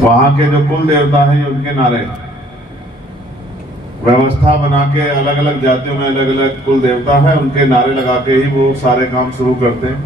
वहां के जो कुल देवता हैं उनके नारे व्यवस्था बना के अलग अलग जातियों में अलग अलग कुल देवता है उनके नारे लगा के ही वो सारे काम शुरू करते हैं।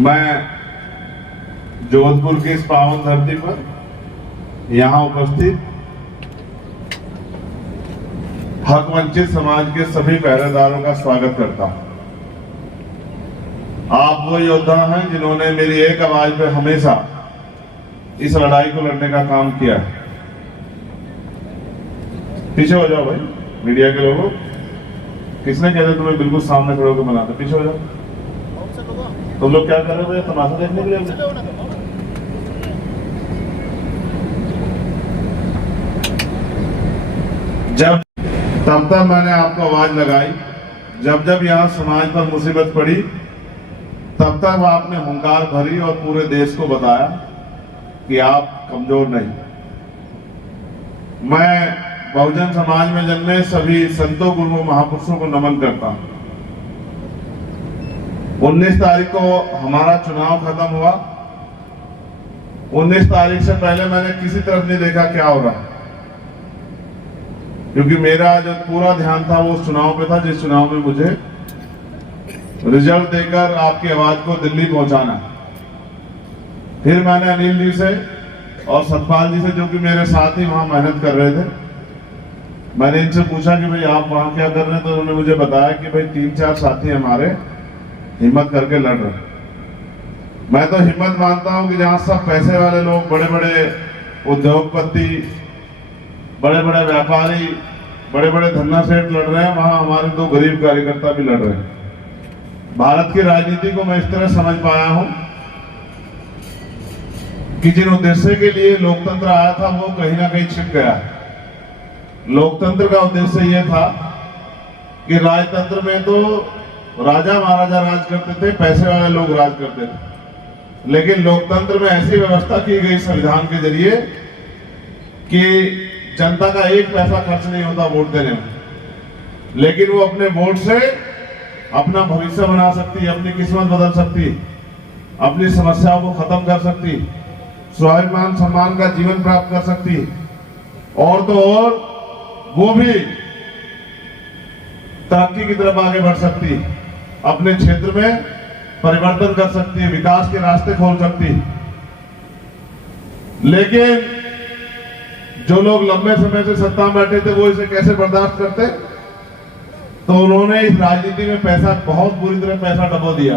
मैं जोधपुर की इस पावन धरती पर यहाँ उपस्थित हक वंचित समाज के सभी पहरेदारों का स्वागत करता हूं। आप वो योद्धा हैं जिन्होंने मेरी एक आवाज पे हमेशा इस लड़ाई को लड़ने का काम किया है। पीछे हो जाओ भाई, मीडिया के लोगों, किसने कहते तुम्हें बिल्कुल सामने खड़े होकर बनाते? पीछे हो जाओ। तुम लोग क्या कर रहे हो? तमाशा देखने के लिए? जब तब तक मैंने आपको आवाज लगाई, जब जब यहाँ समाज पर मुसीबत पड़ी तब तक आपने हुंकार भरी और पूरे देश को बताया कि आप कमजोर नहीं। मैं बहुजन समाज में जन्मे सभी संतों गुरुओं महापुरुषों को नमन करता हूं। 19 तारीख को हमारा चुनाव खत्म हुआ। 19 तारीख से पहले मैंने किसी तरफ नहीं देखा क्या हो रहा, क्योंकि मेरा जो पूरा ध्यान था वो उस चुनाव पे था जिस चुनाव में मुझे रिजल्ट देकर आपकी आवाज को दिल्ली पहुंचाना। फिर मैंने अनिल जी से और सतपाल जी से, जो कि मेरे साथ ही वहां मेहनत कर रहे थे, मैंने इनसे पूछा कि भाई आप वहां क्या कर रहे हैं, तो उन्होंने मुझे बताया कि भाई 3-4 साथी हमारे हिम्मत करके लड़ रहे हैं। मैं तो हिम्मत मानता हूं कि जहां सब पैसे वाले लोग, बड़े बड़े उद्योगपति, बड़े बड़े व्यापारी, बड़े बड़े धन्ना सेठ लड़ रहे हैं, वहां हमारे 2 गरीब कार्यकर्ता भी लड़ रहे हैं। भारत की राजनीति को मैं इस तरह समझ पाया हूं कि जिन उद्देश्य के लिए लोकतंत्र आया था वो कहीं ना कहीं छिप गया। लोकतंत्र का उद्देश्य यह था कि राजतंत्र में तो राजा महाराजा राज करते थे, पैसे वाले लोग राज करते थे, लेकिन लोकतंत्र में ऐसी व्यवस्था की गई संविधान के जरिए कि जनता का 1 पैसा खर्च नहीं होता वोट देने में, लेकिन वो अपने वोट से अपना भविष्य बना सकती है, अपनी किस्मत बदल सकती है, अपनी समस्याओं को खत्म कर सकती है, स्वाभिमान सम्मान का जीवन प्राप्त कर सकती है, और तो और वो भी तरक्की की तरफ आगे बढ़ सकती है, अपने क्षेत्र में परिवर्तन कर सकती है, विकास के रास्ते खोल सकती है। लेकिन जो लोग लंबे समय से सत्ता में बैठे थे वो इसे कैसे बर्दाश्त करते? तो उन्होंने इस राजनीति में पैसा, बहुत बुरी तरह पैसा डबो दिया।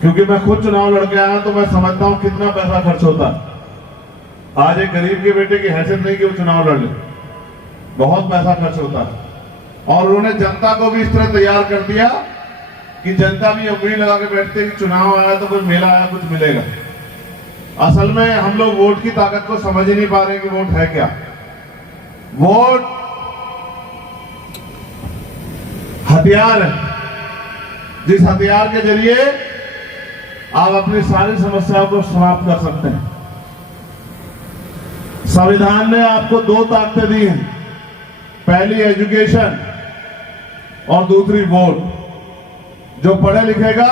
क्योंकि मैं खुद चुनाव लड़के आया तो मैं समझता हूं कितना पैसा खर्च होता है। आज एक गरीब के बेटे की हैसियत नहीं कि वो चुनाव लड़ ले, बहुत पैसा खर्च होता है। और उन्होंने जनता को भी इस तरह तैयार कर दिया कि जनता भी उम्मीद लगा के बैठते कि चुनाव आया तो कोई मेला आया, कुछ मिलेगा। असल में हम लोग वोट की ताकत को समझ ही नहीं पा रहे कि वोट है क्या। वोट हथियार है, जिस हथियार के जरिए आप अपनी सारी समस्याओं को समाप्त कर सकते हैं। संविधान ने आपको 2 ताकतें दी हैं, पहली एजुकेशन और दूसरी वोट। जो पढ़े लिखेगा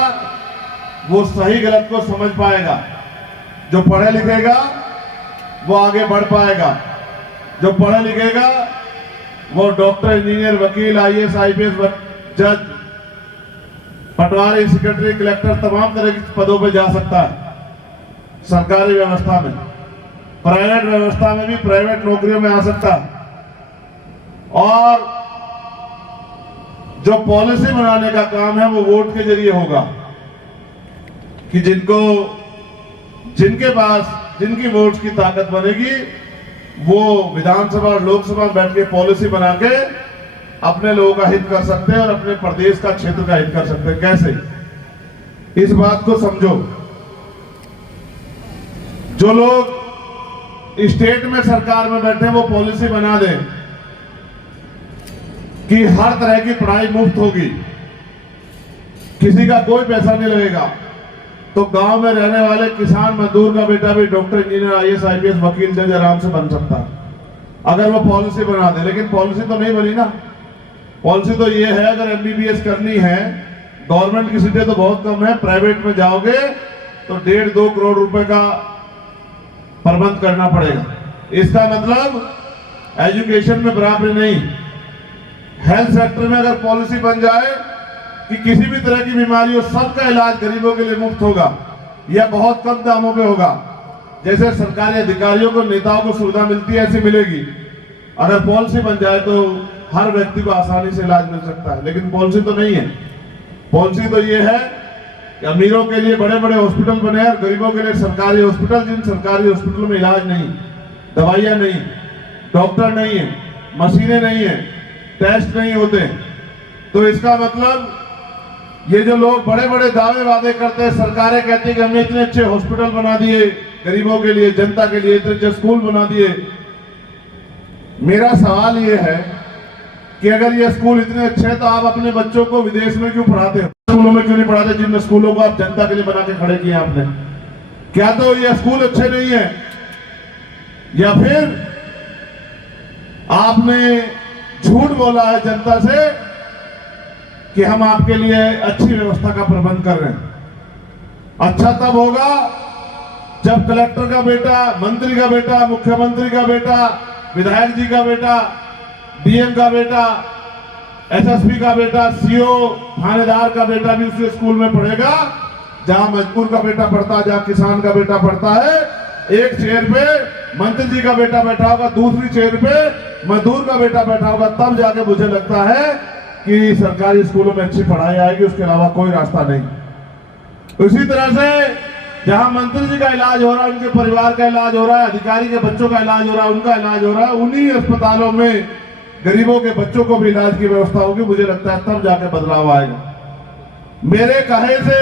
वो सही गलत को समझ पाएगा, जो पढ़े लिखेगा वो आगे बढ़ पाएगा, जो पढ़े लिखेगा वो डॉक्टर, इंजीनियर, वकील, IAS, IPS, जज, पटवारी, सेक्रेटरी, कलेक्टर, तमाम तरह के पदों पर जा सकता है। सरकारी व्यवस्था में, प्राइवेट व्यवस्था में भी प्राइवेट नौकरियों में आ सकता है। और जो पॉलिसी बनाने का काम है वो वोट के जरिए होगा कि जिनके पास जिनकी वोट की ताकत बनेगी वो विधानसभा और लोकसभा में बैठ के पॉलिसी बना के अपने लोगों का हित कर सकते हैं और अपने प्रदेश का, क्षेत्र का हित कर सकते हैं। कैसे? इस बात को समझो, जो लोग स्टेट में सरकार में बैठे वो पॉलिसी बना दें कि हर तरह की पढ़ाई मुफ्त होगी, किसी का कोई पैसा नहीं लगेगा, तो गांव में रहने वाले किसान मजदूर का बेटा भी डॉक्टर, इंजीनियर, IAS, IPS, वकील, जज आराम से बन सकता है अगर वो पॉलिसी बना दे। लेकिन पॉलिसी तो नहीं बनी ना। पॉलिसी तो ये है, अगर MBBS करनी है, गवर्नमेंट की सीटें तो बहुत कम है, प्राइवेट में जाओगे तो 1.5-2 करोड़ रुपए का पर प्रबंध करना पड़ेगा। इसका मतलब एजुकेशन में बराबरी नहीं, हेल्थ सेक्टर में अगर पॉलिसी बन जाए कि किसी भी तरह की बीमारी हो सबका इलाज गरीबों के लिए मुफ्त होगा या बहुत कम दामों पे होगा, जैसे सरकारी अधिकारियों को नेताओं को सुविधा मिलती है ऐसी मिलेगी। अगर पॉलिसी बन जाए तो हर व्यक्ति को आसानी से इलाज मिल सकता है, लेकिन पॉलिसी तो नहीं है। पॉलिसी तो ये है कि अमीरों के लिए बड़े बड़े हॉस्पिटल बने और गरीबों के लिए सरकारी हॉस्पिटल, जिन सरकारी हॉस्पिटल में इलाज नहीं, दवाइयां नहीं, डॉक्टर नहीं है, मशीनें नहीं है, टेस्ट नहीं होते। तो इसका मतलब ये जो लोग बड़े बड़े दावे वादे करते हैं, सरकारें कहती है कि हमने इतने अच्छे हॉस्पिटल बना दिए गरीबों के लिए, जनता के लिए, इतने अच्छे स्कूल बना दिए। मेरा सवाल ये है कि अगर ये स्कूल इतने अच्छे हैं तो आप अपने बच्चों को विदेश में क्यों पढ़ाते हो, स्कूलों में क्यों नहीं पढ़ाते जिन स्कूलों को आप जनता के लिए बना के खड़े किए आपने? क्या तो ये स्कूल अच्छे नहीं है, या फिर आपने झूठ बोला है जनता से कि हम आपके लिए अच्छी व्यवस्था का प्रबंध कर रहे हैं? अच्छा तब होगा जब कलेक्टर का बेटा, मंत्री का बेटा, मुख्यमंत्री का बेटा, विधायक जी का बेटा, डीएम का बेटा, एसएसपी का बेटा, सीओ, थानेदार का बेटा भी उसी स्कूल में पढ़ेगा जहां मजदूर का बेटा पढ़ता है, जहां किसान का बेटा पढ़ता है। एक चेयर पे मंत्री जी का बेटा बैठा होगा, दूसरी चेयर पे मजदूर का बेटा बैठा होगा, तब जाके मुझे लगता है कि सरकारी स्कूलों में अच्छी पढ़ाई आएगी, उसके अलावा कोई रास्ता नहीं। उसी तरह से जहां मंत्री जी का इलाज हो रहा है, उनके परिवार का इलाज हो रहा है, अधिकारी के बच्चों का इलाज हो रहा है, उनका इलाज हो रहा है, उन्हीं अस्पतालों में गरीबों के बच्चों को भी इलाज की व्यवस्था होगी। मुझे लगता है तब जाके बदलाव आएगा। मेरे कहे से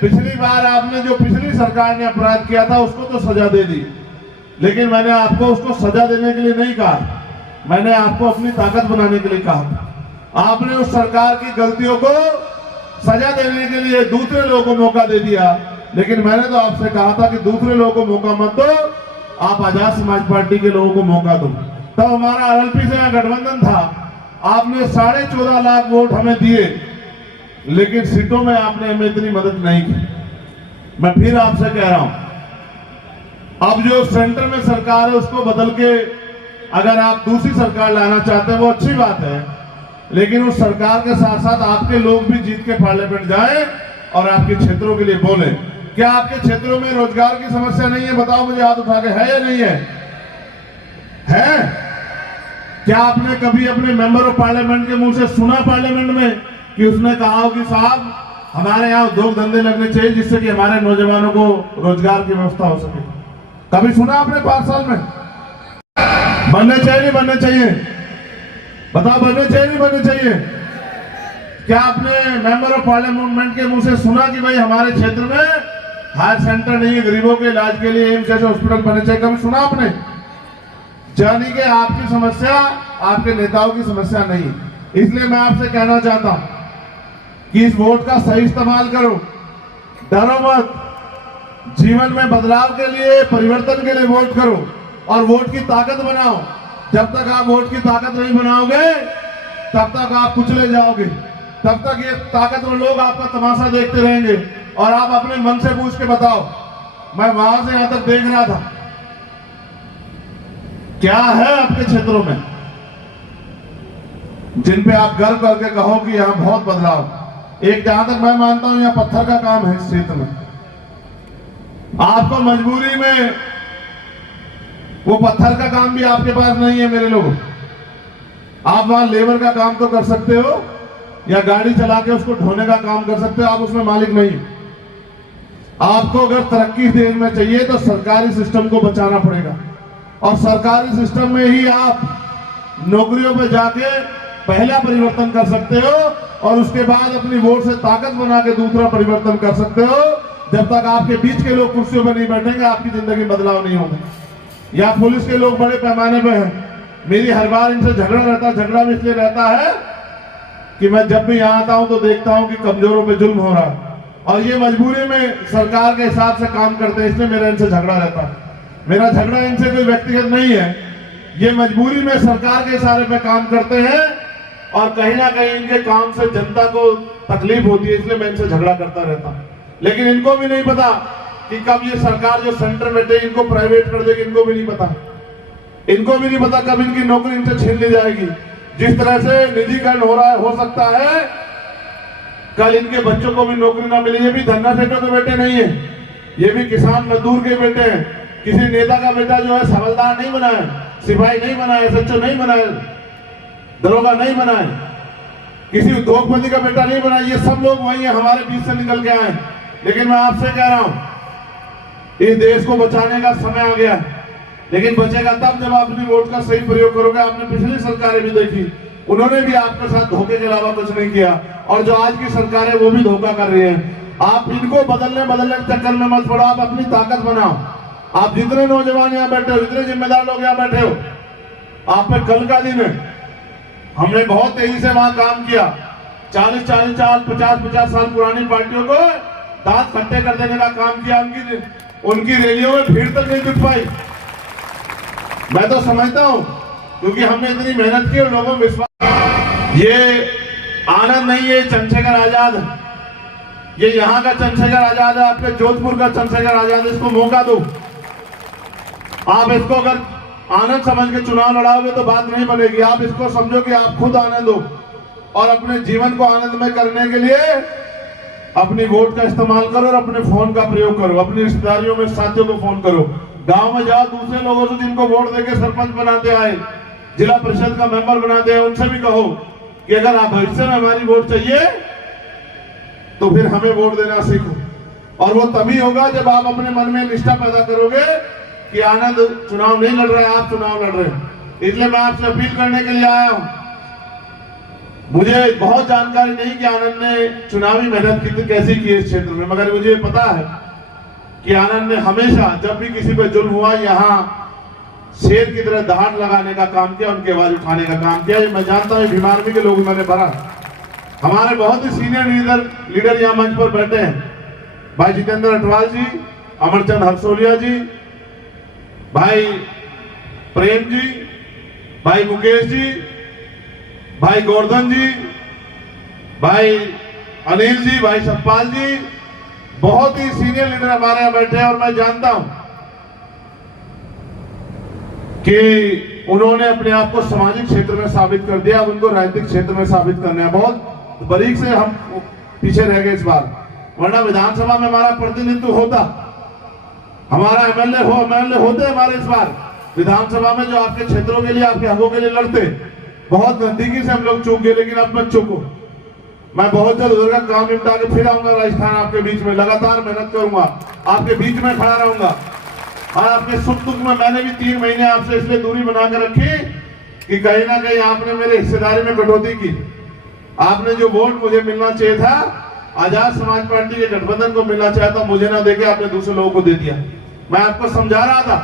पिछली बार आपने जो पिछली सरकार ने अपराध किया था उसको तो सजा दे दी, लेकिन मैंने आपको उसको सजा देने के लिए नहीं कहा, मैंने आपको अपनी ताकत बनाने के लिए कहा। आपने उस सरकार की गलतियों को सजा देने के लिए दूसरे लोगों को मौका दे दिया, लेकिन मैंने तो आपसे कहा था कि दूसरे लोगों को मौका मत दो, आप आजाद समाज पार्टी के लोगों को मौका दो। तब हमारा आरएलपी से गठबंधन था, आपने 14.5 लाख वोट हमें दिए, लेकिन सीटों में आपने हमें इतनी मदद नहीं की। मैं फिर आपसे कह रहा हूं, अब जो सेंटर में सरकार है उसको बदल के अगर आप दूसरी सरकार लाना चाहते हैं वो अच्छी बात है, लेकिन उस सरकार के साथ साथ आपके लोग भी जीत के पार्लियामेंट जाएं और आपके क्षेत्रों के लिए बोले। क्या आपके क्षेत्रों में रोजगार की समस्या नहीं है? बताओ मुझे हाथ उठा के, है या नहीं है? है? क्या आपने कभी अपने मेंबर ऑफ पार्लियामेंट के मुंह से सुना पार्लियामेंट में कि उसने कहा हो कि साहब हमारे यहाँ उद्योग धंधे लगने चाहिए जिससे कि हमारे नौजवानों को रोजगार की व्यवस्था हो सके? कभी सुना आपने 5 साल में? बनने चाहिए नहीं बनने चाहिए? बताओ, बनने चाहिए नहीं बनने चाहिए? क्या आपने मेंबर ऑफ पार्लियामेंट के मुंह से सुना कि भाई हमारे क्षेत्र में हायर सेंटर नहीं है, गरीबों के इलाज के लिए एम्स जैसे हॉस्पिटल बनने चाहिए? कभी सुना आपने? जानी कि आपकी समस्या आपके नेताओं की समस्या नहीं। इसलिए मैं आपसे कहना चाहता हूं कि इस वोट का सही इस्तेमाल करो, डरो मत, जीवन में बदलाव के लिए, परिवर्तन के लिए वोट करो और वोट की ताकत बनाओ। जब तक आप वोट की ताकत नहीं बनाओगे तब तक आप कुचले जाओगे, तब तक ये ताकतवर लोग आपका तमाशा देखते रहेंगे। और आप अपने मन से पूछ के बताओ, मैं वहां से यहां तक देख रहा था, क्या है आपके क्षेत्रों में जिन पे आप गर्व करके कहो कि यहां बहुत बदलाव? एक जहां तक मैं मानता हूं यहां पत्थर का काम है इस क्षेत्र में। आपको मजबूरी में वो पत्थर का काम भी आपके पास नहीं है मेरे लोगों। आप वहां लेबर का काम तो कर सकते हो या गाड़ी चला के उसको ढोने का काम कर सकते हो, आप उसमें मालिक नहीं। आपको अगर तरक्की देश में चाहिए तो सरकारी सिस्टम को बचाना पड़ेगा, और सरकारी सिस्टम में ही आप नौकरियों पे जाके पहला परिवर्तन कर सकते हो और उसके बाद अपनी वोट से ताकत बना के दूसरा परिवर्तन कर सकते हो। जब तक आपके बीच के लोग कुर्सियों पर नहीं बैठेंगे आपकी जिंदगी में बदलाव नहीं होगा। या पुलिस के लोग बड़े पैमाने पे हैं, मेरी हर बार इनसे झगड़ा रहता है। झगड़ा भी इसलिए रहता है कि मैं जब भी यहाँ आता हूँ तो देखता हूँ कि कमजोरों पे जुल्म हो रहा है और ये मजबूरी में सरकार के हिसाब से काम करते हैं, इसलिए मेरा इनसे झगड़ा रहता है। मेरा झगड़ा इनसे कोई व्यक्तिगत नहीं है, ये मजबूरी में सरकार के इशारे पे काम करते हैं और कहीं ना कहीं इनके काम से जनता को तकलीफ होती है, इसलिए मैं इनसे झगड़ा करता रहता हूं। लेकिन इनको भी नहीं पता कि कब ये सरकार जो सेंटर बैठे इनको प्राइवेट कर देगी, इनको भी नहीं पता। इनको भी नहीं पता कब इनकी नौकरी इनसे छीन ली जाएगी। जिस तरह से निजीकरण हो रहा है, हो सकता है कल इनके बच्चों को भी नौकरी ना मिले। ये भी धन्ना सेठों के बेटे नहीं है, ये भी किसान मजदूर के बेटे हैं। किसी नेता का बेटा जो है हवलदार नहीं बना है, सिपाही नहीं बना है, SHO नहीं बना है, दरोगा नहीं बना है, किसी उद्योगपति का बेटा नहीं बना। ये सब लोग वही है, हमारे बीच से निकल के आए। लेकिन मैं आपसे कह रहा हूं, इस देश को बचाने का समय आ गया। लेकिन बचेगा तब जब आप अपनी वोट का सही प्रयोग करोगे। आपने पिछली सरकारें भी देखी, उन्होंने भी आपके साथ धोखे के अलावा कुछ नहीं किया। और जो आज की सरकार है वो भी धोखा कर रही है। आप इनको बदलने के चक्कर में मत पड़ो, आप अपनी ताकत बनाओ। आप जितने नौजवान यहाँ बैठे हो, जितने जिम्मेदार लोग यहाँ बैठे हो, आप पे कल का दिन है। हमने बहुत तेजी से वहां काम किया। 40 साल 50 साल पुरानी पार्टियों को दांत खट्टे कर देने का काम किया। उनकी रैलियों में भीड़ तक नहीं जुट पाई। मैं तो समझता हूं क्योंकि हमने इतनी मेहनत की और लोगों में विश्वास। ये आनंद नहीं है चंद्रशेखर आजाद, ये यहाँ का चंद्रशेखर आजाद है, आपके जोधपुर का चंद्रशेखर आजाद। इसको मौका दो। आप इसको अगर आनंद समझ के चुनाव लड़ाओगे तो बात नहीं बनेगी। आप इसको समझो कि आप खुद आनंद हो और अपने जीवन को आनंदमय करने के लिए अपनी वोट का इस्तेमाल करो और अपने फोन का प्रयोग करो। अपनी रिश्तेदारियों में साथियों को फोन करो, गांव में जाओ, दूसरे लोगों से जिनको वोट देके सरपंच बनाते आए, जिला परिषद का मेंबर बनाते हैं, उनसे भी कहो कि अगर आप भविष्य में हमारी वोट चाहिए तो फिर हमें वोट देना सीखो। और वो तभी होगा जब आप अपने मन में निष्ठा पैदा करोगे कि आनंद चुनाव नहीं लड़ रहे हैं, आप चुनाव लड़ रहे हैं। इसलिए मैं आपसे अपील करने के लिए आया हूं। मुझे बहुत जानकारी नहीं कि आनंद ने चुनावी मेहनत कितनी कैसी की इस क्षेत्र में, मगर मुझे पता है कि आनंद ने हमेशा जब भी किसी पे जुल्म हुआ यहाँ शेर की तरह दहाड़ लगाने का काम किया, उनकी आवाज उठाने का काम किया। मैं जानता हूँ बीमार भी के लोग मैंने भरा। हमारे बहुत ही सीनियर लीडर यहाँ मंच पर बैठे हैं, भाई जितेंद्र अटवाल जी, अमरचंद हरसोलिया जी, भाई प्रेम जी, भाई मुकेश जी, भाई गोवर्धन जी, भाई अनिल जी, भाई सतपाल जी, बहुत ही सीनियर लीडर हमारे यहाँ बैठे हैं। और मैं जानता हूं कि उन्होंने अपने आप को सामाजिक क्षेत्र में साबित कर दिया, अब उनको राजनीतिक क्षेत्र में साबित करना है। बहुत बारीक से हम पीछे रह गए इस बार, वरना विधानसभा में हमारा प्रतिनिधित्व होता, हमारा एमएलए होते हमारे इस बार विधानसभा में, जो आपके क्षेत्रों के लिए, आपके हकों के लिए लड़ते। बहुत नजदीकी से हम लोग चूक गए, लेकिन अब मत चूको। मैं बहुत जल्द उधर का काम निपटा के फिर आऊंगा राजस्थान, आपके बीच में लगातार मेहनत करूंगा, आपके बीच में खड़ा रहूंगा। और आपके सुख दुख में मैंने भी 3 महीने आपसे इसलिए दूरी बनाकर रखी कि कहीं ना कहीं आपने मेरे हिस्सेदारी में कटौती की। आपने जो वोट मुझे मिलना चाहिए था, आजाद समाज पार्टी के गठबंधन को मिलना चाहिए था, मुझे ना देके आपने दूसरे लोगों को दे दिया। मैं आपको समझा रहा था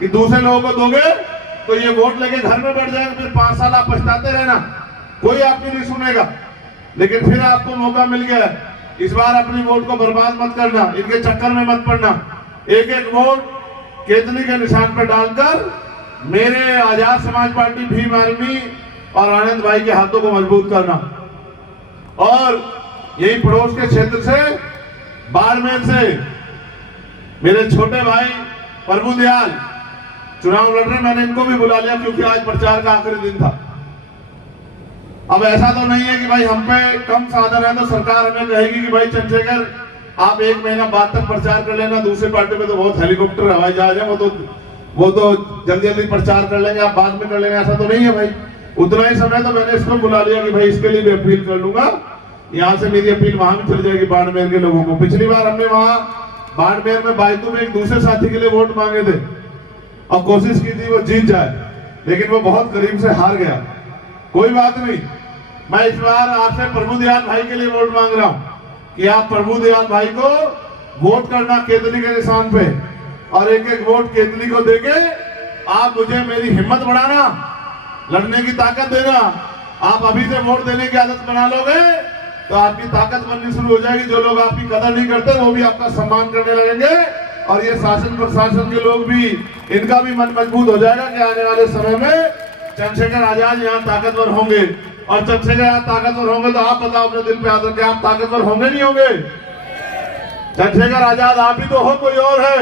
कि दूसरे लोगों को दोगे तो ये वोट लेके घर में बैठ जाएगा, फिर 5 साल आप पछताते रहना, कोई आपकी नहीं सुनेगा। लेकिन फिर आपको मौका मिल गया। इस बार अपनी वोट को बर्बाद मत करना, इनके चक्कर में मत पड़ना। एक एक वोट केतली के निशान पर डालकर मेरे आजाद समाज पार्टी, भीम आर्मी और आनंद भाई के हाथों को मजबूत करना। और यही पड़ोस के क्षेत्र से, बाड़मेर से मेरे छोटे भाई प्रभु दयाल चुनाव लड़ रहे, मैंने इनको भी बुला लिया क्योंकि आज प्रचार का आखिरी दिन था। अब ऐसा तो नहीं है कि भाई हम पे कम साधन है तो सरकार हमें कहेगी कि भाई चंद्रशेखर आप 1 महीना बाद तक प्रचार कर लेना, दूसरे पार्टी में तो बहुत हेलीकॉप्टर हवाई जहाज है, वो तो जल्दी प्रचार कर लेंगे, आप बाद में कर लेना, ऐसा तो नहीं है भाई। उतना ही समय तो मैंने इसको बुला लिया कि भाई इसके लिए भी अपील कर लूंगा। यहाँ से मेरी अपील वहां भी चली जाएगी बाड़मेर के लोगों को। पिछली बार हमने वहां बाड़मेर में बायतू में एक दूसरे साथी के लिए वोट मांगे थे और कोशिश की थी वो जीत जाए, लेकिन वो बहुत करीब से हार गया। कोई बात नहीं, मैं इस बार आपसे प्रभु दयाल भाई के लिए वोट मांग रहा हूं कि आप प्रभु दयाल भाई को वोट करना केतली के निशान पे, और एक एक वोट केतली को देके आप मुझे मेरी हिम्मत बढ़ाना, लड़ने की ताकत देना। आप अभी से वोट देने की आदत बना लोगे तो आपकी ताकत बननी शुरू हो जाएगी। जो लोग आपकी कदर नहीं करते वो भी आपका सम्मान करने लगेंगे, और ये शासन प्रशासन के लोग भी, इनका भी मन मजबूत हो जाएगा कि आने वाले समय में चंद्रशेखर आजाद यहाँ ताकतवर होंगे। और चंद्रशेखर यहाँ ताकतवर होंगे तो आप बताओ अपने दिल पे याद रखें, आप ताकतवर होंगे नहीं होंगे? चंद्रशेखर आजाद आप ही तो हो, कोई और है?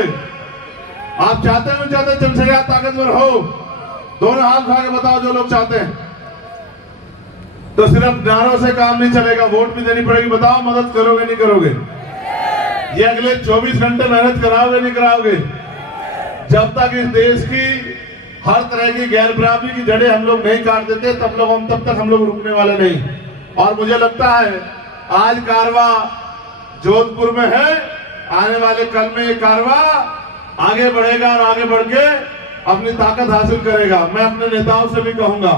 आप चाहते हो चाहते चंद्रशेखर ताकतवर हो? दोनों हाथ उठा के बताओ जो लोग चाहते हैं। तो सिर्फ नारों से काम नहीं चलेगा, वोट भी देनी पड़ेगी। बताओ मदद करोगे नहीं करोगे? ये अगले 24 घंटे मेहनत कराओगे नहीं कराओगे? जब तक इस देश की हर तरह की गैर बराबरी की जड़ें हम लोग नहीं काट देते तब तक हम लोग रुकने वाले नहीं। और मुझे लगता है आज कारवा जोधपुर में है, आने वाले कल में ये कारवा आगे बढ़ेगा और आगे बढ़ के अपनी ताकत हासिल करेगा। मैं अपने नेताओं से भी कहूंगा,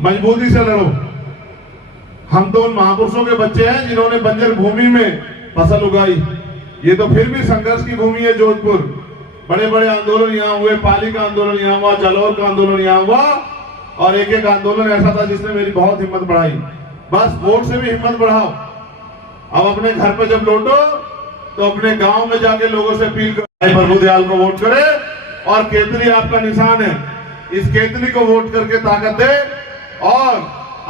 मजबूती से लड़ो। हम तो उन महापुरुषों के बच्चे हैं जिन्होंने बंजर भूमि में फसल उगाई। ये तो फिर भी संघर्ष की भूमि है जोधपुर। बड़े बड़े आंदोलन यहाँ हुए, पाली का आंदोलन यहाँ हुआ, जालौर का आंदोलन यहाँ हुआ, और एक एक आंदोलन ऐसा था जिसने मेरी बहुत हिम्मत बढ़ाई। बस वोट से भी हिम्मत बढ़ाओ। अब अपने घर पे जब लौटो तो अपने गांव में जाके लोगों से अपील करो, प्रभु दयाल को वोट करे, और केतली आपका निशान है, इस केतली को वोट करके ताकत दे और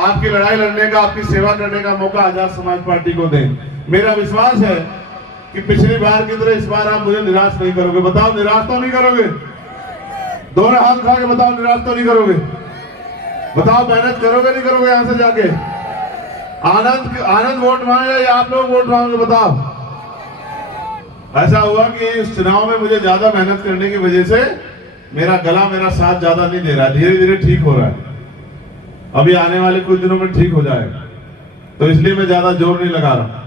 आपकी लड़ाई लड़ने का, आपकी सेवा करने का मौका आजाद समाज पार्टी को दे। मेरा विश्वास है कि पिछली बार की तरह इस बार आप मुझे निराश नहीं करोगे। बताओ निराश तो नहीं करोगे? दोनों हाथ उठा के बताओ निराश तो नहीं करोगे? बताओ मेहनत करोगे नहीं करोगे? यहां से जाके आनंद वोट मांगे या आप लोग वोट मांगोगे? बताओ। ऐसा हुआ कि इस चुनाव में मुझे ज्यादा मेहनत करने की वजह से मेरा गला मेरा साथ ज्यादा नहीं दे रहा है, धीरे धीरे ठीक हो रहा है। अभी आने वाले कुछ दिनों में ठीक हो जाएगा, तो इसलिए मैं ज्यादा जोर नहीं लगा रहा।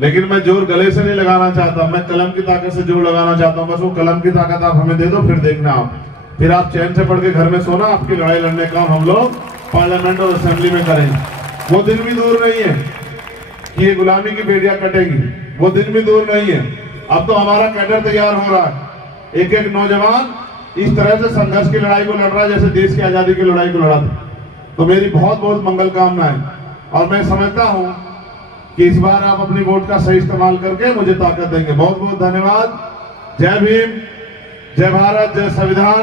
लेकिन मैं जोर गले से नहीं लगाना चाहता, मैं कलम की ताकत से जोर लगाना चाहता हूं। बस वो कलम की ताकत आप हमें दे दो, फिर देखना आप, फिर आप चैन से पढ़ के घर में सोना। आपकी लड़ाई लड़ने का हम लोग पार्लियामेंट और असेंबली में करेंगे। वो दिन भी दूर नहीं है कि ये गुलामी की बेड़ियां कटेंगी, वो दिन भी दूर नहीं है। अब तो हमारा कैडर तैयार हो रहा है, एक एक नौजवान इस तरह से संघर्ष की लड़ाई को लड़ रहा है जैसे देश की आजादी की लड़ाई को लड़ा था। तो मेरी बहुत बहुत मंगल कामनाएं, और मैं समझता हूं कि इस बार आप अपनी वोट का सही इस्तेमाल करके मुझे ताकत देंगे। बहुत बहुत धन्यवाद। जय भीम, जय भारत, जय संविधान।